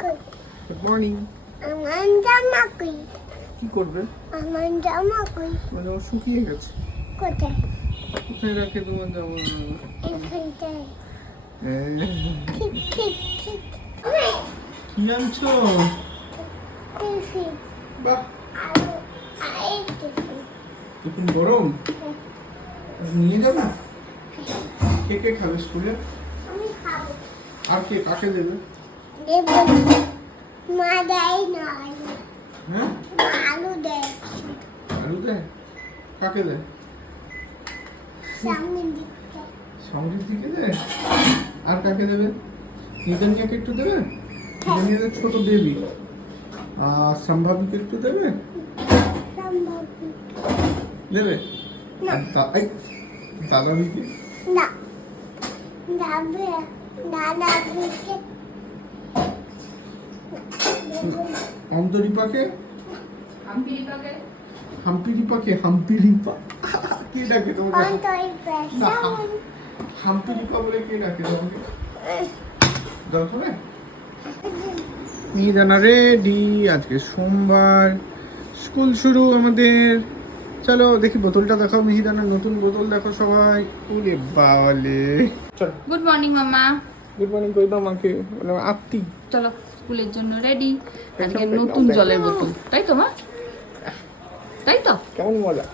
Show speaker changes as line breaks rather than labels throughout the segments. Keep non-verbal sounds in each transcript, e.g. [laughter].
Good morning
আমার জামা কই
কি করবে?
আমার জামা কই
মানে ও শুকিয়ে গেছে।
কোথায়
কোথায় রাখে তোমার জামা?
এখানটায় ঠিক ঠিক ঠিক
কি আনছো? বাহ।
টিফিন
গরম? নিয়ে যাবে? [laughs] কে কে খাবে স্কুলে? আর কে কাকে দেব?
মা দেয় না।
হ্যাঁ
আলু দেয়
কাকে দেয়
সামনে
সামনের দিকে দেয় আর কাকে দেবে নিদানিয়াকে একটু দেবে নিদানিয়া ছোট বেবি আর সম্ভাবিকে একটু দেবে দেবে
না
আর দা- এই, দাদা বিকে
না দাবে দাদা দিকে
অন্তরিপাকে
হাম্পি রিপাকে?
হাম্পিরিপাকে হাম্পিরিপা কে ডাকে তোমাকে? না, হাম্পিরিপা বলে কে ডাকে তোমাকে? জল খাবে মিহিদানা রেডি আজকে সোমবার। স্কুল শুরু আমাদের। চলো দেখি বোতলটা দেখাও মিহিদানা নতুন বোতল দেখো সবাই। উলে বাওয়ালে চলো।
গুড মর্নিং মামা।
গুড মর্নিং কই দাও মাকে বলে আত্মি
চলো। স্কুলের জন্য রেডি আজকে নতুন জলের বোতল। তাই তো মা? তাই তো?
কেমন মজা?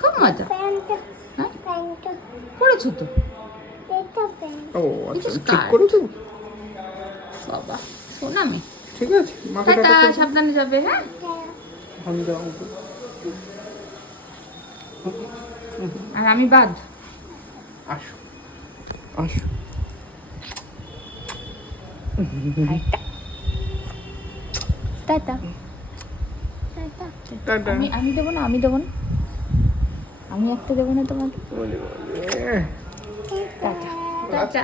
খুব মজা।
প্যান্টটা
হ্যাঁ তো?
ও আচ্ছা ঠিক করেছ?
বাবা শোনা
ঠিক আছে
টাটা সাবধানে যাবে হ্যাঁ?
দাও আমাকে।
আর আমি বাদ।
আসো আসো।
টাটা
টাটা
টাটা
আমি আমি দেবো না আমি দেবো না আমি একটা দেবো না তোমাকে টাটা টাটা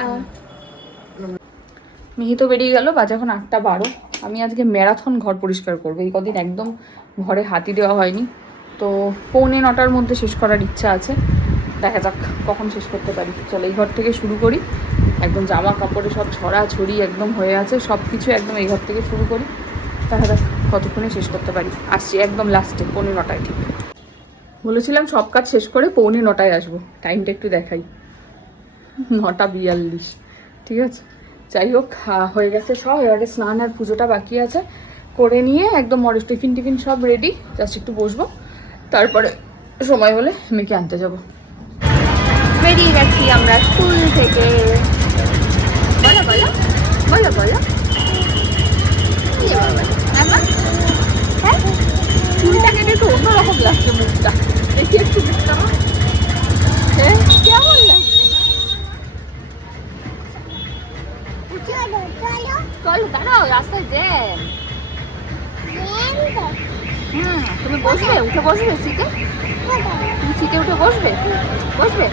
মিহি তো বেরিয়ে গেল বাজে এখন আটটা বারো। আমি আজকে ম্যারাথন ঘর পরিষ্কার করব। এই কদিন একদম ঘরে হাতি দেওয়া হয়নি। তো পৌনে নটার মধ্যে শেষ করার ইচ্ছা আছে। দেখা যাক কখন শেষ করতে পারি। চলো এই ঘর থেকে শুরু করি। একদম জামা কাপড়ে সব ছড়া ছড়ি একদম হয়ে আছে সব কিছু একদম এই ঘর থেকে শুরু করি। তাহলে কতক্ষণে শেষ করতে পারি? আসছি একদম লাস্টে পৌনে নটায় ঠিক। বলেছিলাম সব কাজ শেষ করে পৌনে নটায় আসব। টাইমটা একটু দেখাই। নটা বিয়াল্লিশ, ঠিক আছে? যাই হোক হয়ে গেছে সব, এবারে স্নান আর পুজোটা বাকি আছে। করে নিয়ে একদম মরে টিফিন টিফিন সব রেডি জাস্ট একটু বসবো। তারপরে সময় হলে মেয়েকে আনতে যাব। বেরিয়ে গেছি আমরা স্কুল থেকে। বলো। বলো বলো? হ্যাঁ? মা? চুলটা কেটে একটু অন্যরকম লাগছে মুখটা। দেখি একটু মুখটা হ্যাঁ? কেমন লাগছে? দাঁড়াও, রাস্তায় জ্যাম তুমি বসবে? উঠে বসবে সিটে? তুমি সিটে উঠে বসবে? বসবে?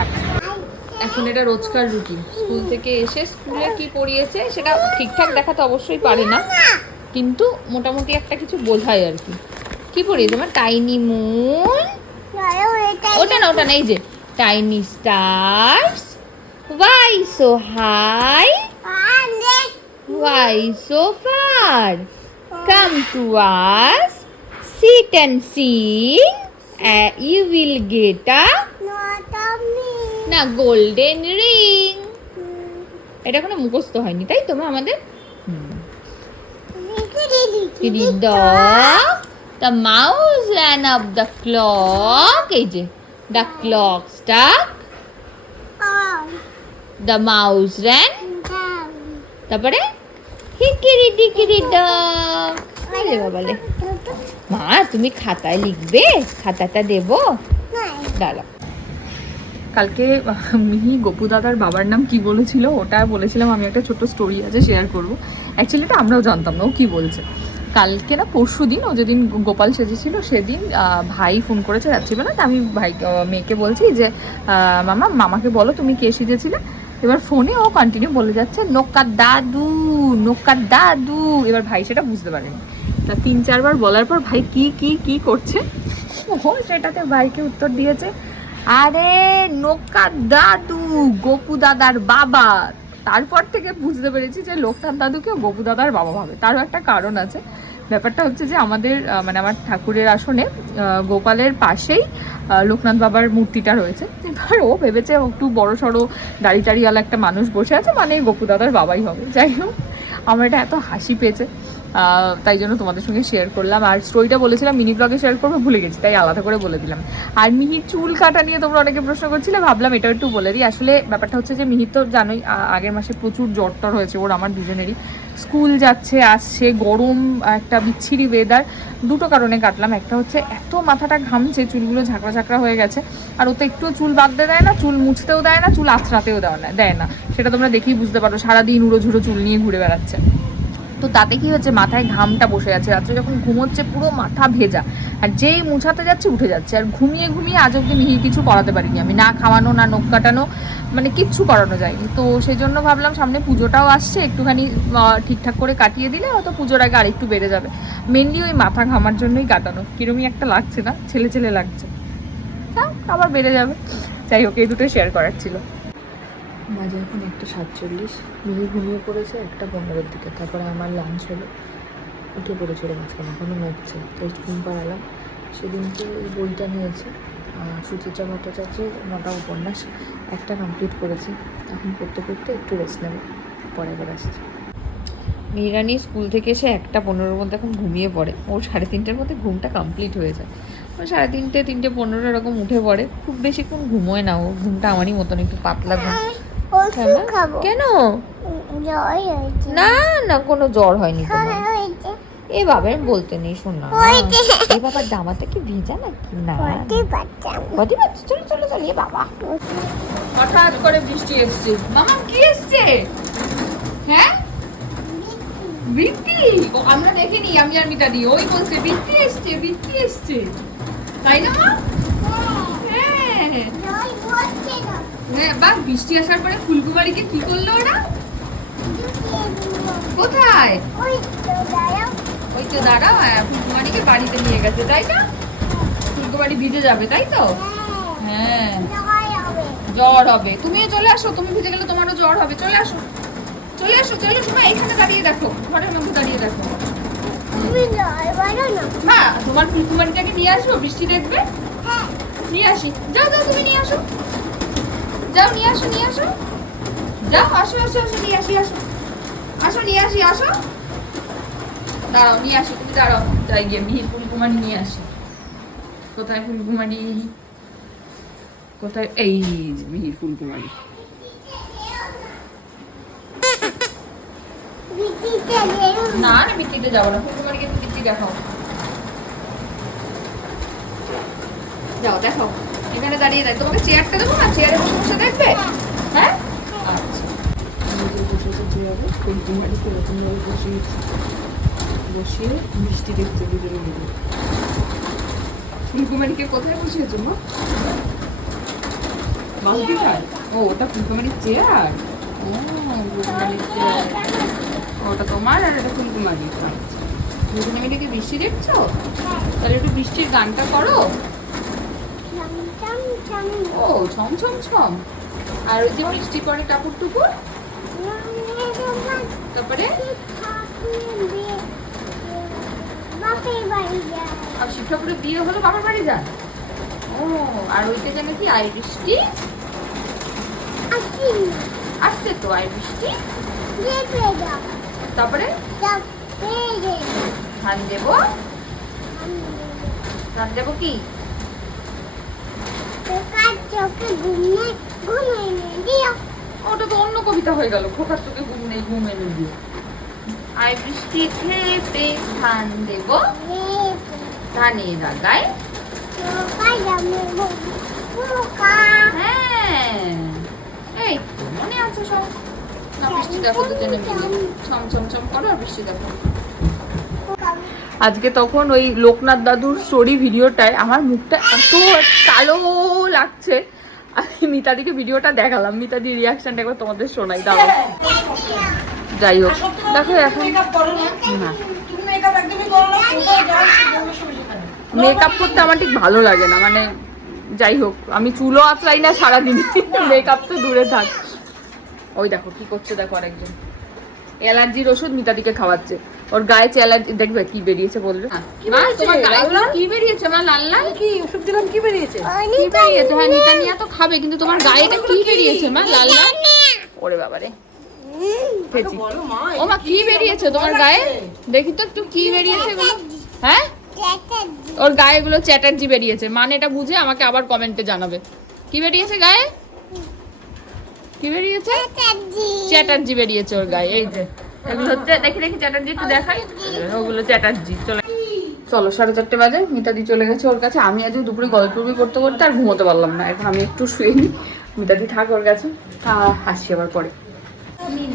আচ্ছা। এখন এটা রোজকার রুটিন স্কুল থেকে এসে স্কুলে কি পড়িয়েছে সেটা ঠিকঠাক দেখাতে অবশ্যই পারে না। কিন্তু মোটামুটি একটা কিছু বোঝায় আর কি। কি পড়িয়েছে? আমার টাইনি মুন ওটা না ওটা না এই যে tiny stars why so high Why so far? Come to us, sit and sing, and you will get a
নটামি
না গোল্ডেন রিং এটা এখনও মুখস্থ হয়নি তাই তো আমাদের? the mouse ran up the clock, এই যে the clock stuck, the mouse ran, তারপরে হিকিরি ডিকিরি ডগ আরে বাবালে মা তুমি খাতায় লিখবে? খাতাটা দেবো? দাঁড়া কালকে মিহি গপু দাদার বাবার নাম কি বলেছিল, ওটা বলেছিলাম, আমি একটা ছোট স্টোরি আছে শেয়ার করব। অ্যাকচুয়ালি এটা আমরাও জানতাম না, ও কী বলছে। কালকে না পরশু দিন, ও যেদিন গোপাল সেজেছিল, সেদিন ভাই ফোন করেছে রাত্রিবেলা, তা আমি ভাই মেয়েকে বলছি যে মামা, মামাকে বলো তুমি কে সেজেছিলে। এবার ফোনে ও কন্টিনিউ বলে যাচ্ছে নোকা দাদু নোকা দাদু এবার ভাই সেটা বুঝতে পারেনি। তা তিন, চারবার বলার পর ভাই কি কি কি করছে? ও সেটাতে ভাইকে উত্তর দিয়েছে আরে নোকা দাদু, গোপু দাদার বাবা। তারপর থেকে বুঝতে পেরেছি যে লোকনাথ দাদুকেও গোপু দাদার বাবা ভাবে। তারও একটা কারণ আছে। ব্যাপারটা হচ্ছে যে আমাদের মানে আমার ঠাকুরের আসনে গোপালের পাশেই লোকনাথ বাবার মূর্তিটা রয়েছে। এবার ও ভেবেছে একটু বড় সড়ো দাড়ি টাড়িওয়ালা একটা মানুষ বসে আছে মানে গপু দাদার বাবাই হবে। যাই হোক, আমার এটা এত হাসি পেয়েছে। তাই জন্য তোমাদের সঙ্গে শেয়ার করলাম। আর স্টোরিটা বলেছিলাম, মিনি ব্লগে শেয়ার করব, ভুলে গেছি, তাই আলাদা করে বলে দিলাম। আর মিহির চুল কাটা নিয়ে তোমরা অনেকে প্রশ্ন করছিলে, ভাবলাম এটাও একটু বলে দিই। আসলে ব্যাপারটা হচ্ছে যে, মিহির তো জানোই আগের মাসে প্রচুর জ্বর টর হয়েছে, ওর আমার দুজনেরই। স্কুল যাচ্ছে, আসছে, গরম, একটা বিচ্ছিরি ওয়েদার দুটো কারণে কাটলাম। একটা হচ্ছে এত মাথাটা ঘামছে, চুলগুলো ঝাঁকড়া ঝাঁকড়া হয়ে গেছে। আর ওতে একটু চুল বাঁধতে দেয় না, চুল মুছতেও দেয় না, চুল আঁচড়াতেও দেয় না দেয় না। সেটা তোমরা দেখেই বুঝতে পারো, সারাদিন উড়ো ঝুড়ো চুল নিয়ে ঘুরে বেড়াচ্ছে। তো তাতে কি হচ্ছে মাথায় ঘামটা বসে যাচ্ছে রাত্রে যখন ঘুমোচ্ছে, পুরো মাথা ভেজা। আর যেই মুছাতে যাচ্ছে, উঠে যাচ্ছে। আর ঘুমিয়ে ঘুমিয়ে আজ অব্দি মিহি কিছু করাতে পারিনি। আমি না খাওয়ানো, না নখ কাটানো মানে কিচ্ছু করানো যায়নি। তো সেই জন্য ভাবলাম সামনে পুজোটাও আসছে। একটুখানি ঠিকঠাক করে কাটিয়ে দিলে হয়তো পুজোর আগে আরেকটু বেড়ে যাবে। মেনলি ওই মাথা ঘামার জন্যই কাটানো। কিরমই একটা লাগছে না? ছেলে ছেলে লাগছে। আবার বেড়ে যাবে। যাই হোক, এই দুটো শেয়ার করার ছিল। বাজে এখন একটা সাতচল্লিশ, মিহি ঘুমিয়ে পড়েছে, একটা পনেরোর দিকে। তারপরে আমার লাঞ্চ হলো, উঠে পড়েছিল মাঝখানে এখনও নড়ছে জাস্ট ঘুম পাড়ালাম। সেদিনকে এই বইটা নিয়েছি সুচিত্রা ভট্টাচার্যের নটা উপন্যাস, একটা কমপ্লিট করেছি। এখন পড়তে পড়তে একটু রেস্ট নেব, পরে আবার আসছি। মিরানি স্কুল থেকে এসে একটা পনেরোর মধ্যে এখন ঘুমিয়ে পড়ে। ওর সাড়ে তিনটের মধ্যে ঘুমটা কমপ্লিট হয়ে যায়। ও সাড়ে তিনটে তিনটে পনেরো এরকম উঠে পড়ে। খুব বেশিক্ষণ ঘুমোয় না ও, ঘুমটা আমারই মতন, একটু পাতলা ঘুম। কেন? না না কোনো জ্বর হয়নি
হ্যাঁ,
এ বাবা আমি বলতে নেই শোন। এই বাবার জামাটা কি ভিজা নাকি? না। কদি বাচ্চা। চলো চলো চলো এ বাবা। হঠাৎ করে বৃষ্টি এসছে। মামা কি এসছে? হ্যাঁ? বৃষ্টি ও আমরা দেখিনি আমি আর মিতাদি। ওই বলছে বৃষ্টি এসছে বৃষ্টি এসছে। তাই না মা হ্যাঁ
জল পড়ছে না
হ্যাঁ বাহ বৃষ্টি আসার পরে ফুলকুমারিকে কি করল ওরা? কোথায়?
ওই তো দাঁড়াও
হ্যাঁ, ফুলকুমারিকে বাড়িতে নিয়ে গেছে তাই না? ফুলকুমারি ভিজে যাবে তাই তো?
হ্যাঁ।
জ্বর হবে। তুমিও চলে আসো তুমি ভিজে গেলে তোমারও জ্বর হবে চলে আসো। চলে আসো চলে আসো মা এখানে দাঁড়িয়ে দেখো ঘরের মধ্যে দাঁড়িয়ে দেখো।
তুমি না
মা তোমার ফুলকুমারিটাকে নিয়ে আসব বৃষ্টি দেখবে?
হ্যাঁ।
নিয়ে আসি। যাও যাও তুমি নিয়ে আসো। যাও, নিয়ে আসো নিয়ে আসো। যাও, আসো আসো আসো, নিয়ে আসি, আসো। আসো, নিয়ে আসি, আসো। দাঁড়াও, নিয়ে আসি, তুমি দাঁড়াও। যাই গিয়ে মিহির ফুলকুমারি নিয়ে আসি। কোথায় ফুলকুমারি? কোথায়? এই মিহির ফুলকুমারি। না না বিক্রিতে যাব না। ফুলকুমারিকে বিক্রি দেখাও। যাও, দেখাও। এখানে দাঁড়িয়ে দেখ তোমাকে চেয়ারটা দেবো? না চেয়ারে বসে বসে দেখবে? হ্যাঁ? আচ্ছা বসিয়ে মিষ্টি দেখছে দুজনে মিলে ফুলকুমারিকে কোথায় বসিয়েছো মা? বালতিটায় ও ওটা ফুলকুমারির চেয়ার ও ফুলকুমারির চেয়ার ওটা তোমার আর এটা ফুলকুমারি দুজনে মিলে কি বৃষ্টি দেখছ? তাহলে একটু বৃষ্টির গানটা করো।
চম
ও ছম ছম ছম আর ওই যে পড়ে টাপুর টুকুর তারপরে? আর শিব ঠাকুরের বিয়ে হলো বাবার বাড়ি যান। ও, আর ওইটা যেন কি? আই বৃষ্টি
আসি
আসছে তো আই বৃষ্টি তারপরে? ধান দেবো। ধান দেবো কি?
চোখে ঘুমিয়ে ঘুমিয়ে দিও
ওটা তো অন্য কবিতা হয়ে গেল খোকার চোখে ঘুম নেই ঘুম এনে দিয়ে। আই বৃষ্টি খেতে ধান দেবো। ধানের দাগায় হ্যাঁ এই মনে আছে সব। না বৃষ্টি দেখো দুজনে মিলে। ছম ছম ছম করো আর বৃষ্টি দেখো আজকে তখন ওই লোকনাথ দাদুর স্টোরি ভিডিওটায় আমার মুখটা এত কালো লাগছে। আমি মিতাদিকে ভিডিওটা দেখালাম। মিতাদি রিয়াকশনটা একবার তোমাদের শোনাই দাও যাই হোক, দেখো এখন মেকআপ করতে আমার ঠিক ভালো লাগে না মানে যাই হোক, আমি চুলও আঁচড়াই না সারাদিন। মেকআপ তো দূরে থাক। ওই দেখো কি করছে দেখো আরেকজন। অ্যালার্জির ওষুধ মিতাদিকে খাওয়াচ্ছে। ওর গায়ে অ্যালার্জি দেখবে কি বেরিয়েছে বলবে। মা তোমার গায়ে গুলো কি বেরিয়েছে মা লাল লাল?
কি ওষুধ দিলাম কি বেরিয়েছে?
কি বেরিয়েছে? হ্যাঁ নিতানিয়া তো খাবে কিন্তু তোমার গায়ে এটা কি বেরিয়েছে মা লাল লাল? ওরে বাবারে। ও মা কি বেরিয়েছে? তোমার গায়ে? দেখি তো একটু কি বেরিয়েছে এগুলো। হ্যাঁ? ওর গায়ে গুলো চ্যাটার্জি বেরিয়েছে। মানেটা বুঝে আমাকে আবার কমেন্টে জানাবে। কি বেরিয়েছে গায়ে? কি বেরিয়েছে?
চ্যাটার্জি
বেরিয়েছে ওর গায়ে এই যে। এগুলো হচ্ছে দেখি দেখি চ্যাটার্জি একটু দেখাই। ওগুলো চ্যাটার্জি চলে। চলো সাড়ে চারটে বাজে মিতাদি চলে গেছে ওর কাছে। আমি আজকে দুপুরে গল্প করতে করতে আর ঘুমোতে পারলাম না। এখন আমি একটু শুয়ে নি। মিতাদি থাক ওর কাছে। তা আসছি আবার পরে।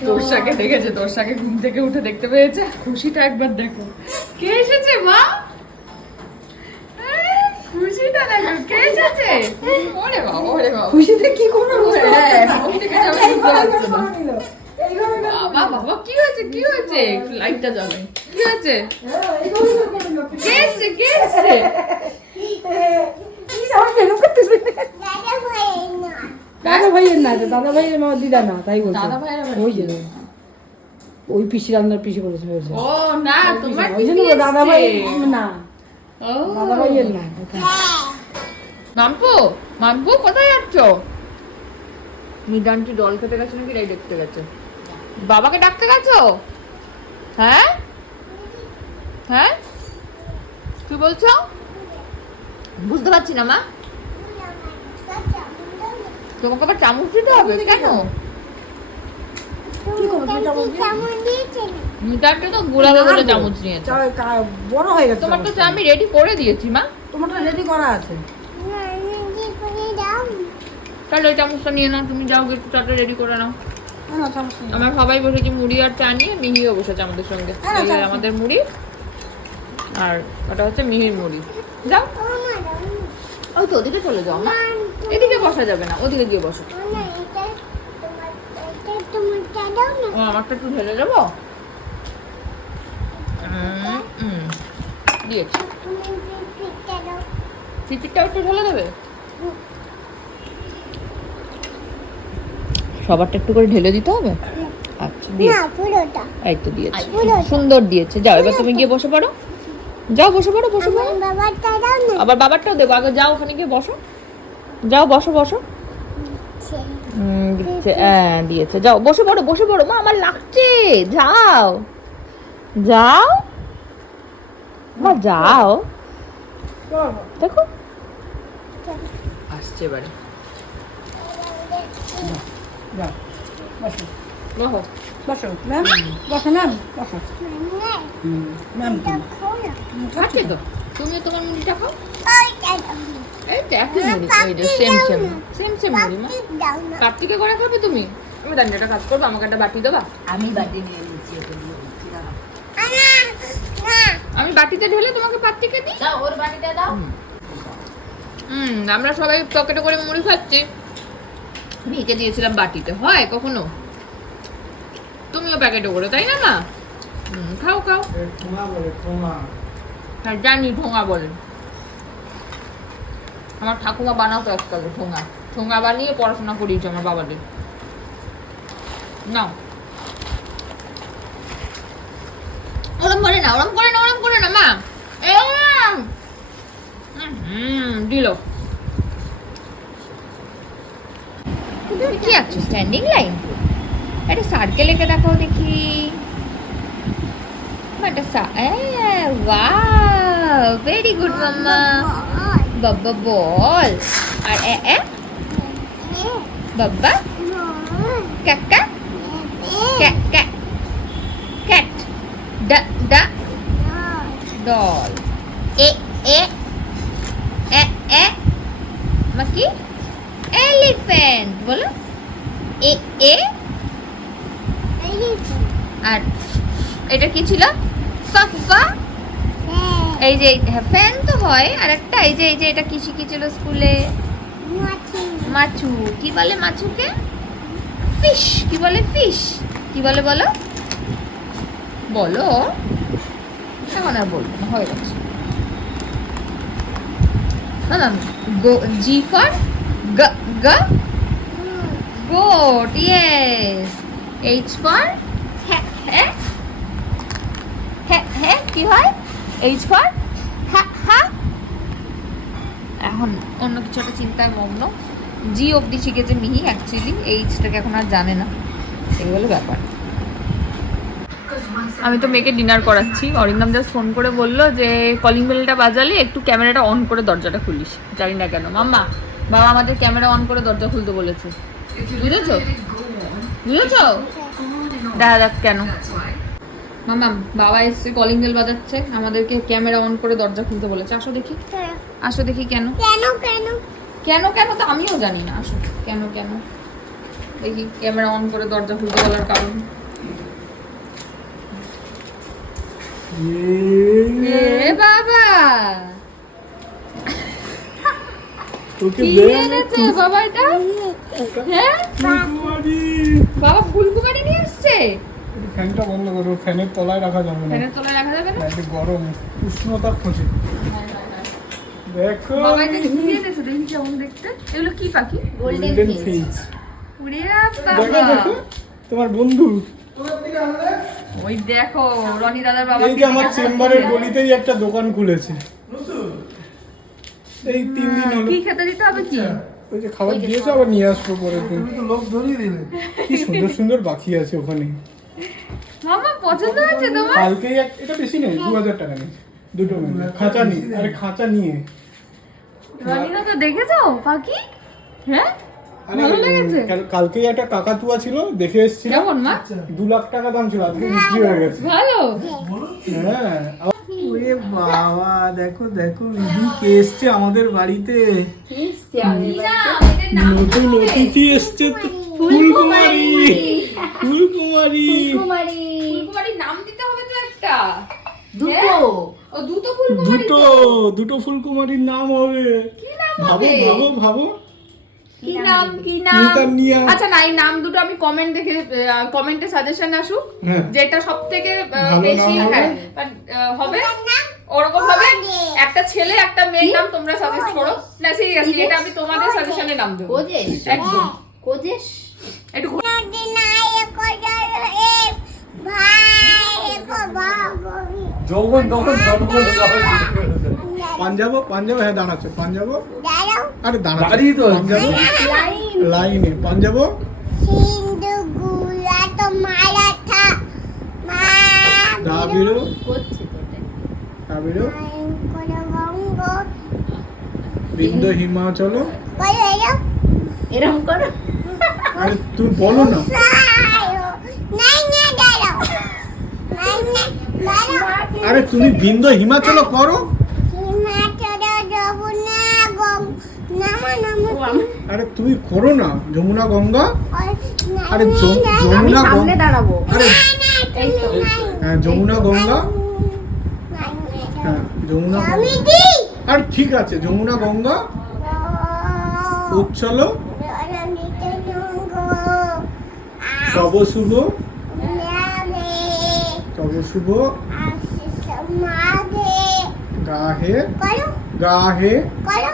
দর্শাকে দেখেছে দর্শাকে ঘুম থেকে উঠে দেখতে পেয়েছে। খুশিটা একবার দেখো। কে এসেছে মা? খুশিটা দেখো কে এসেছে? ওরে বাবা ওরে বাবা।
খুশিতে কি করব বুঝতে
হ্যাঁ,
না।
ঘুম থেকে যাবে বুঝতে পারছে না।
নিল। এইভাবে না।
বাবা বাবা কি হয়েছে কি হয়েছে লাইটটা জ্বালাই কি হয়েছে
এইভাবে না করে নিল।
কে এসছে কে এসছে
কি আমার বেরো করতেছে?
দাদা ভাই না
দাদা ভাইয়ের না এটা, দাদা ভাইয়ের আমার দিদা না তাই বলছে
দাদা ভাইয়ের
ওই যে ওই পিসি রান্নার পিসি বলেছে বলেছে
ও না তোমার
ওই জন্য দাদা ভাই
এসছে।
না
ও
দাদা ভাইয়ের না
মাম্পু মাম্পু কোথায় যাচ্ছ নিদানটি জল খেতে গেছে নাকি রাই দেখতে গেছে বাবাকে ডাকতে গেছো? হ্যাঁ? হ্যাঁ? কি বলছো? বুঝতে পারছি না মা। তোমাকে আবার চামচ দিতে হবে? কেন?
কি তুমি চামচ দিয়ে?
কেমন দিয়েছেন
নিদানটা তো গুড়াবে বলে চামচ নিয়েছে।
বড় হয়ে গেছে
তোমার তো আমি রেডি করে দিয়েছি মা।
তোমারটা রেডি করা আছে।
কি করে দাও।
তাহলে ওই চামচটা নিয়ে নাও। তুমি যাও একটু চাটা রেডি করে নাও। আমরা সবাই বসেছি মুড়ি আর চা নিয়ে মিহিও বসেছে আমাদের সঙ্গে।
হ্যাঁ,
আমাদের মুড়ি আর ওটা হচ্ছে মিহির মুড়ি। যাও। ওই তো ওদিকে চলে যাও না এদিকে বসা যাবে না ওদিকে গিয়ে বসো। ও আমারটা একটু ঢেলে দেবো? দিয়েছি। চিচিরটাও একটু ঢেলে দেবে? সবারটা একটু করে ঢেলে দিতে হবে? আচ্ছা এই তো দিয়েছি।
পুরোটা।
সুন্দর দিয়েছে। যাও এবার তুমি গিয়ে বসে পড়ো। যাও বসে পড়ো বসে পড়ো। আবার বাবারটাও দেবো। আগে যাও ওখানে গিয়ে বসো। যাও বসো বসো। হ্যাঁ দিয়েছে। যাও বসে পড়ো বসে পড়ো। মা আমার লাগছে। যাও। যাও। মা যাও। দেখো। আসছে এবারে।
যাও, বসো।
বসো
বসো, ম্যাম, বসো, ম্যাম, বসো। ম্যাম
এটা
তুমি।
খাও না
খাচ্ছে তো তুমিও তোমার মুড়িটা খাও
ওইটা দাও
এই তো একই মুড়ি ওই যে সেম সেম সেম সেম মুড়ি মা কার্তিকে করে খাবে তুমি আমি একটা কাজ করব আমাকে একটা বাটি দেবা
আমি নিয়ে নিচ্ছি
আমি বাটিতে ঢেলে তোমাকে পাত্তিকে দিই
ওর বাড়িটা দাও।
হুম আমরা সবাই পকেটে করে মুড়ি খাচ্ছি ভিকে দিয়েছিলাম বাটিতে। হয় কখনো? তুমিও প্যাকেটে করে তাই না মা? খাও খাও।
বলে
হ্যাঁ জানি ঠোঙা বলে। আমার ঠাকুমা বানাতো এককালে ঠোঙা। ঠোঙা বানিয়ে পড়াশোনা করিয়েছে আমার বাবাদের। নাও। ওরম করে না ওরম করে না ওরম করে না মা। এরম হুম দিল। তুমি কি আছো? স্ট্যান্ডিং লাইন একটা সার্কেল এঁকে দেখাও দেখি। একটা ওয়াও ভেরি গুড মাম্মা বাবা, বল। আর, এ এ? বাবা? কাকা ক্যাট ক্যাট ডা ডা ডল এ এ? এ এ? মাকি এলিফ্যান্ট বলো। এ এ। আর এটা কি ছিল? ফাফা। এই যে ফ্যান তো হয়। আর একটা এই যে এই যে এটা কি শিখেছিল স্কুলে? মাছু। কি বলে মাছুকে? ফিশ কি বলে ফিশ কি বলে বলো? বলো। এখন আর বলব না হয়ে গেছে। না না গো জি ফর গ গ goat yes. H for হ্যাঁ হ্যাঁ হ্যাঁ হ্যাঁ কি হয়? H for হ্যাঁ হ্যাঁ এখন অন্য কিছু একটা চিন্তায় মগ্ন। জি অবধি শিখেছে মিহি অ্যাকচুয়ালি এইচটাকে এখন আর জানে না। এই হলো ব্যাপার। আমি তো মেয়েকে ডিনার করাচ্ছি। অরিন্দম জাস্ট ফোন করে বলল যে কলিং বেলটা বাজালে, একটু ক্যামেরাটা অন করে দরজাটা খুলিস। জানি না কেন। মাম্মা বাবা আমাদের ক্যামেরা অন করে দরজা খুলতে বলেছে। বুঝেছ? বুঝেছ? দেখা যাক কেন। মামাম বাবা এসছে কলিং বেল বাজাচ্ছে। আমাদেরকে ক্যামেরা অন করে দরজা খুলতে বলেছে। আসো দেখি। আসো দেখি কেন।
কেন কেন?
কেন কেন তো আমিও জানি না। আসো কেন কেন? দেখি ক্যামেরা অন করে দরজা খুলতে বলার কারণ। এ বাবা! কি এনেছে বাবা এটা হ্যাঁ? বাবা ফুলকুমারি নিয়ে এসছে?
ফ্যানটা বন্ধ করো ফ্যানের তলায় রাখা যাবে না।
ফ্যানের তলায় রাখা যাবে না?
ফ্যানটি গরম উষ্ণতা খোঁজে। দেখো
বাবা এটা কি এনেছে দেখি কেমন দেখতে। এগুলো কি পাখি?
গোল্ডেন ফিঞ্চ
উড়ে বাবা।
দেখো তোমার বন্ধু।
ওই দেখো রনি দাদার বাবা
এই যে আমার চেম্বারের গলিতেই একটা দোকান খুলেছে। এই তিন দিন হলো।
কি খেতে দিতে হবে কি?
ওই যে খাবার দিয়েছে আবার নিয়ে আসব পরের দিন। লোক ধরিয়ে দিলে। কি সুন্দর সুন্দর বাকি আছে ওখানে।
মামা পছন্দ হয়েছে তোমার?
কালকেই এক এটা বেশি নেই দু হাজার টাকা নিয়েছে। দুটো মিলে খাঁচা নিয়ে আরে খাঁচা নিয়ে।
রনি দাদা দেখেছ পাখি হ্যাঁ?
কালকেই একটা কাকাতুয়া ছিল দেখে এসেছিলাম।
কেমন মা?
দু লাখ টাকা দাম ছিল আজকে বিক্রি হয়ে গেছে।
ভালো।
হ্যাঁ ওরে বাবা দেখো দেখো ইদু কে এসছে আমাদের বাড়িতে? নতুন অতিথি এসছে তো ফুলকুমারী। ফুলকুমারী। [laughs]
ফুলকুমারির নাম দিতে হবে তো একটা।
দুটো।
দুটো ফুলকুমারি
দুটো দুটো ফুলকুমারীর নাম হবে। ভাবো ভাবো ভাবো।
কি নাম কি নাম? আচ্ছা না এই নাম দুটো আমি কমেন্ট দেখে কমেন্টে সাজেশন আসুক
হ্যাঁ।
যেটা সব থেকে বেশি
হবে?
হ্যাঁ, হবে? ওরকম ভাবে? একটা ছেলে একটা মেয়ের নাম তোমরা সাজেস্ট করো। না সিরিয়াসলি এটা আমি তোমাদের সাজেশনে নাম দেবো।
কোজেশ?
একদম।
কোজেশ?
একটু
ভাই।
যৌবন তখন জন্মগ্রহণ
পাঞ্জাবো পাঞ্জাবো হ্যাঁ দাঁড়াচ্ছে পাঞ্জাবো। আরে দাঁড়াচ্ছে।
তো।
লাইনে।
পাঞ্জাবো?
সিন্ধু গুলা তো মারাঠা। মা
দাবিরো
করছে তোতে
দাবিরো
করে বঙ্গ
বিন্দ হিমাচল?
এরকম করো।
আরে তুমি বলো না
সায়ো নাই না দাঁড়াও নাই না দাঁড়াও
আরে তুমি বিন্দ হিমাচল করো? আরে তুমি করো না যমুনা গঙ্গা? আরে
আরে
য-
আমি
যমুনা গঙ্গা আরে হ্যাঁ যমুনা গঙ্গা। হ্যাঁ যমুনা আর ঠিক আছে যমুনা গঙ্গা। উচ্ছল। তব শুভ শুভ। গাহে। গাহে।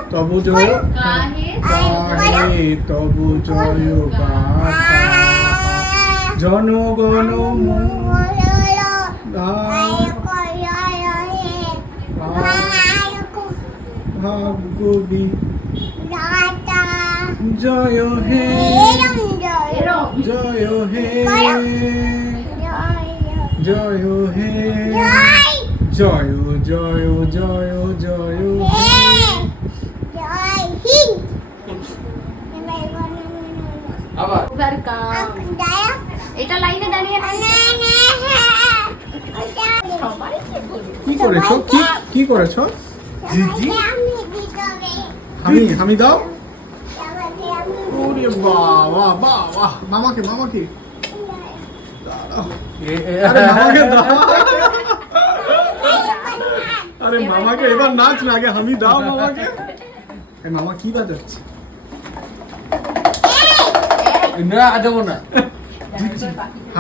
তব জয়। গাহে। তব জয় গাথা। জনগণ ভাগ্যবি জয় হে। জয়। হে। জয় হে। জয়। জয় জয় জয় হে।
আবার।
ওয়েলকাম। এটা লাইনে দাঁড়িয়ে
কি করেছ? কি কি করেছ? আমি আমি দাও। ওরে বাবা বাবা। মামাকে মামাকে। দাঁড়াও। আরে মামাকে দাও। আরে মামাকে এবার নাচ না আগে আমি দাও মামাকে। এই মামা কি বাজাচ্ছে?
না দেবো না।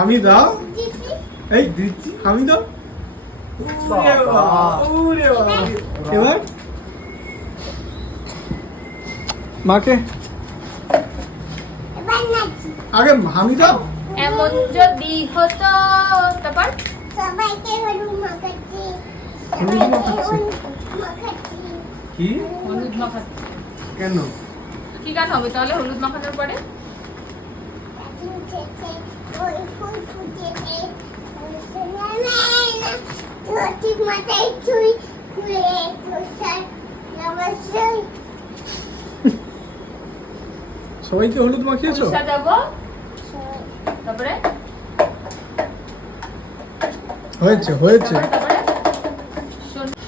আমি দাও। এই দিচ্ছি। আমি দাও। এবার? মাকে? আগে হামি দাও।
এমন যদি হতো তারপর?
সবাইকে হলুদ মাখাচ্ছি।
হলুদ মাখাচ্ছি?
সবাইকে হলুদ মাখাচ্ছি।
কি?
হলুদ মাখাতে
কেন?
কি গান হবে তাহলে হলুদ মাখানোর পরে?
মাথায় চুই খুলে তোষার নমস্কার
সবাইকে হলুদ মাখিয়েছো?
সাজাবো। তারপরে?
হয়েছে হয়েছে।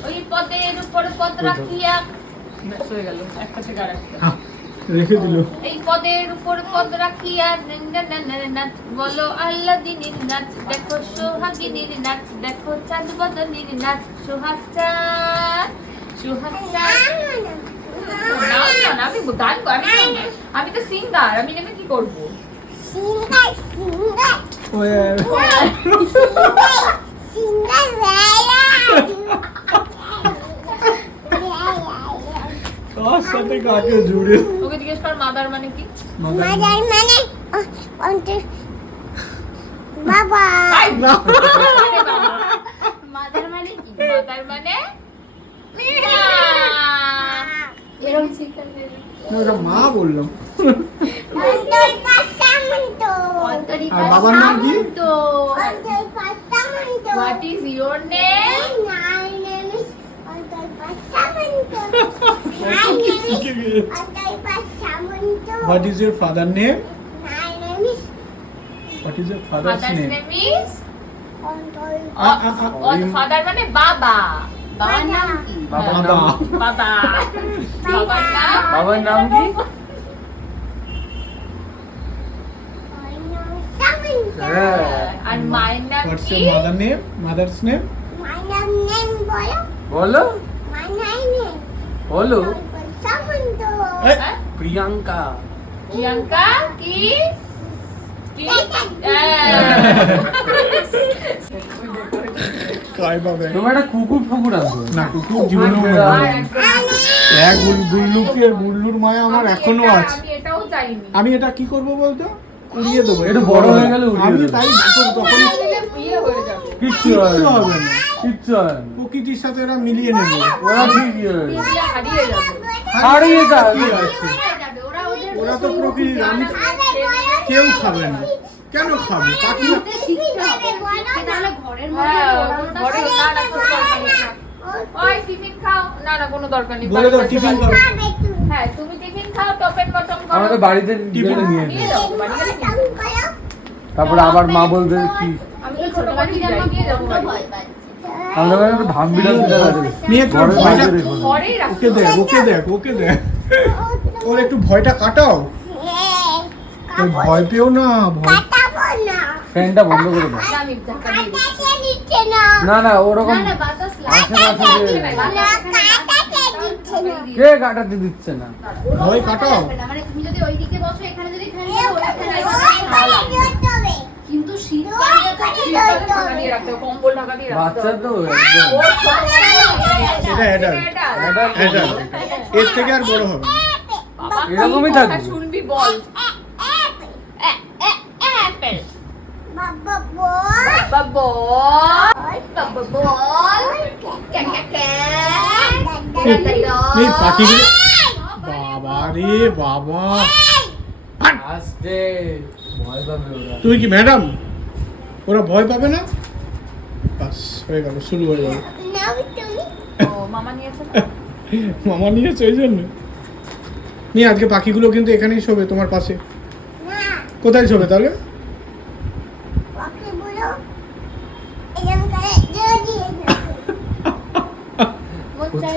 ওই পদের উপর পদ রাখিয়া হয়ে গেল। একটা থেকে আর একটা
আহ, রেখে দিল।
এই পদের উপর পদ রাখিয়া না, না, না, না, নাচ বলো আল্লাহ দিনের নাচ। দেখো সোহাগিনীর নাচ দেখো চাঁদ বদনির নাচ। সোহাগ চাঁদ সোহাগ চাঁদ। না, না, না, আমি গান আমি তো- আমি তো সিঙ্গার আমি নেমে কি করব?
সিঙ্গার সিঙ্গার
ওয়ে,
সিঙ্গার বেলা
কার সাথে কাকে জুড়ে
ওকে জিজ্ঞেস কর মাদার মানে কি?
মানে অন্তর বাবা
মাদার মানে কি মাদার মানে মা।
বললাম। আর বাবার নাম কি
তো
Antar Pasamanta
what is your name
My name is Antar Pasamanta My name is Antar Pasamanta
what is your father name
My name is
what is your father's
fathers
name
name is
Antar
father মানে বাবা
বাবার নাম কি
বাবার
বাবা।
নাম
বাবা বাবার নাম
বাবার নাম কি হ্যাঁ।
আর মায়ের নাম
হোয়াটস
কি
মাদার নেম মাদার্স নেম
বলো।
বলো। বলো।
এই,
হ্যাঁ?
প্রিয়াঙ্কা।
প্রিয়াঙ্কা কি? [laughs]
তোমার একটা কুকুর ফুকুর আছে
না কুকুর জীবনে এক গুল- গুল্লুকে গুল্লুর মায়া আমার এখনও আছে।
আমি এটাও চাইনি।
আমি এটা কি করব বলতো? উড়িয়ে দেবো
একটু বড় হয়ে গেলে উড়িয়ে
আমি
দেবো।
তাই তখন
কিচ্ছু হবে
হবে
না। কিচ্ছু হবে
প্রকৃতির সাথে এরা মিলিয়ে নেবে।
ওরা ঠিকই হবে
হারিয়ে যাবে।
হারিয়ে যাবে।
ওরা তো প্রকৃতির আমি কেউ খাবে না। কেন খাবে? পাখি
হ্যাঁ ঘরে না না কোনো দরকার নেই ওই টিফিন খাও। না না কোনো দরকার নেই।
বলে দাও টিফিন করো
হ্যাঁ তুমি টিফিন খাও টপেন বটম করো।
আমাদের বাড়িতে
টিফিন
নিয়ে নিই। তারপরে আবার মা বলবে কি?
আমি তো ছোট বাড়ি যাই। নিয়ে যাব
একটা
নিয়ে ভয়টা
বাইরে রেখো। না।
ওকে দেখ ওকে দেখ ওকে দেখ ওর একটু ভয়টা কাটাও। ভয় পেও না ভয়
ফ্যানটা বন্ধ করে দাও।
না,
না না ওরকম কে কাটাতে দিচ্ছে না
ভয় কাটাও
মানে তুমি যদি ওইদিকে বসো এখানে যদি ফ্যান কিন্তু
বাচ্চা
হবে।
তো
এটা এটা
এটা
এটা
এটা এর থেকে আর বড় হবে
এরকমই থাকবে।
শুনবি বল অ্যাপেল
বাবা
রে বাবা
আসতে
কি ম্যাডাম ওরা ভয় পাবে না বাস হয়ে গেল শুরু হয়ে
নিয়েছে
মামা নিয়েছে ওই জন্য নিয়ে আজকে পাখিগুলো কিন্তু এখানেই শোবে তোমার পাশে কোথায় শোবে তাহলে
ওকে বলো এরকম করে জোর দিয়ে দাও।
কোথায় হয়ে যাচ্ছে দিন?
রাখুন ধরে।
রাপু দিয়াই
তারপরে
সামনে নকুন দিয়াই সামনে রাপুন দিয়াই
এইদিকে গাছ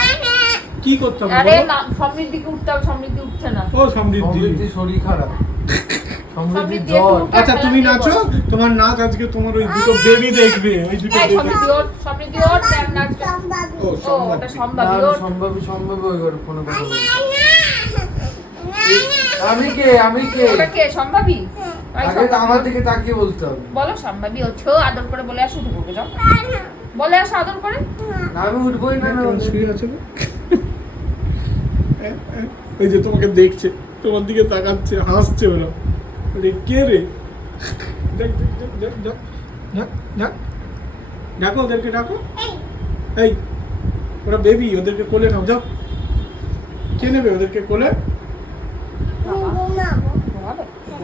আনা
কি করতে হবে
আরে দিকে উঠতে হবে সামনের দিকে উঠছে না।
ও সমৃদ্ধি।
সমৃদ্ধি শরীর খারাপ। সমৃদ্ধি
সমৃদ্ধি
আচ্ছা তুমি নাচো? তোমার নাচ আজকে তোমার ওই দুটো বেবি দেখবে ওই দুটো বেবি
সমৃদ্ধি ওঠ সমৃদ্ধি
সম্ভাবি
সম্ভব
আমি সম্ভবই সম্ভবই ওই ঘরে ফোনে কথা কে আমি কে?
ওটা কে
আগে তো আমার দিকে তাকিয়ে বলতে হবে।
বলো সম্ভাবী ওঠো আদর করে বলে আসো উঠে পড়বে যাও বলে আসো আদর করে।
না। আমি উঠবোই না না
শুয়ে আছে? গো? হ্যাঁ, হ্যাঁ। ওই যে তোমাকে দেখছে তোমার দিকে তাকাচ্ছে হাসছে ওরা। রে কে রে? দেখ দেখ দেখ দেখ দেখ দেখ দেখ। ডাকো ওদেরকে ডাকো। এই ওরা বেবি ওদেরকে কোলে নাও যাও। কে নেবে ওদেরকে কোলে?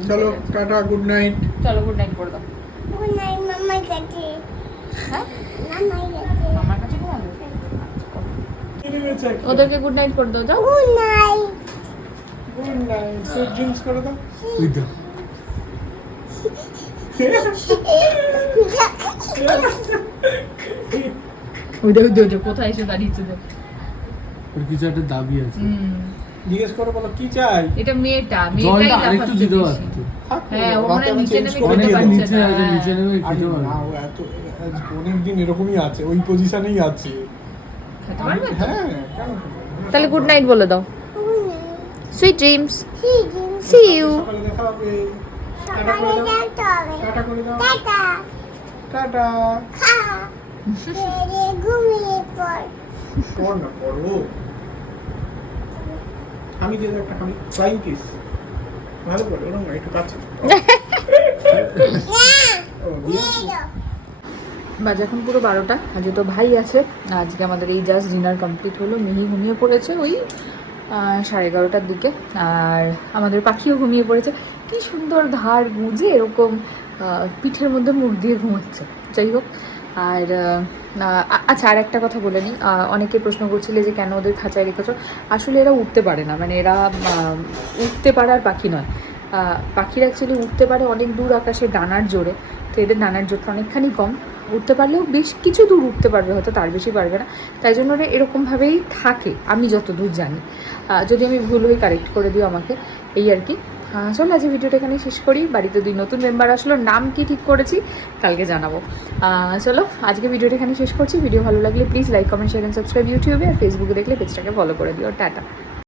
চলো টাটা গুড নাইট
চলো গুড নাইট করে দাও।
গুড নাইট মামার কাছে
হ্যাঁ?
মামার কাছে
ওদেরকে গুড নাইট করে দাও যাও।
Good night
good night sweet dreams করে দাও।
ওই তো [laughs] [laughs]
ওই দেখো দেখো কোথায় এসে দাঁড়িয়েছে দেখ।
ওর কিছু একটা দাবি আছে।
জিজ্ঞেস করো বলো কি চাই?
এটা মেয়েটা মেয়েটাই
আরেকটু দিতে পারতো।
হ্যাঁ, ও মনে হয় নিচে নেমে খেতে
অনেক
পারছে
নিচে
না,
আছে
হ্যাঁ।
নিচে নেমে খেতে
না,
পারবে।
ও এত অনেক দিন এরকমই আছে ওই পজিশনেই আছে।
খেতে পারবে
হ্যাঁ
তাহলে গুড নাইট বলে দাও। Sweet dreams see you
tata tata
tata. ঘুমিয়ে পড়
না করো আমি দিয়ে একটা খালি ফ্লাইং কিস ভালো করে ওরকম একটু কাছে। [laughs] ও, দিয়ে দাও।
বাজে এখন পুরো বারোটা আজকে তো ভাই আছে। আজকে আমাদের এই জাস্ট ডিনার কমপ্লিট হলো মিহি ঘুমিয়ে পড়েছে ওই আহ, সাড়ে এগারোটার দিকে। আর আমাদের পাখিও ঘুমিয়ে পড়েছে। কি সুন্দর ঘাড় গুঁজে এরকম পিঠের মধ্যে মুখ দিয়ে ঘুমাচ্ছে। যাই হোক আর আচ্ছা আর একটা কথা বলে নিই। অনেকে প্রশ্ন করছিলে যে কেন ওদের খাঁচায় রেখেছো? আসলে এরা উঠতে পারে না। মানে এরা উঠতে পারার পাখি নয়। পাখিরা অ্যাকচুয়ালি উঠতে পারে অনেক দূর আকাশে ডানার জোরে। তো এদের ডানার জোরটা অনেকখানি কম। উঠতে পারলেও বেশ কিছু দূর উঠতে পারবে, হয়তো তার বেশি পারবে না। তাই জন্য ওরা এরকমভাবেই থাকে। আমি যত দূর জানি যদি আমি ভুল হই কারেক্ট করে দিও আমাকে। এই আর কি। চলো আজকে ভিডিওটা এখানে শেষ করি। বাড়িতে দুই নতুন মেম্বার আসলো, নাম কি ঠিক করেছি কালকে জানাব। চলো, আজকে ভিডিওটা এখানে শেষ করছি। ভিডিও ভালো লাগলে please like comment share and subscribe ইউটিউবে আর ফেসবুকে দেখলে পেজটাকে ফলো করে দিও। টাটা।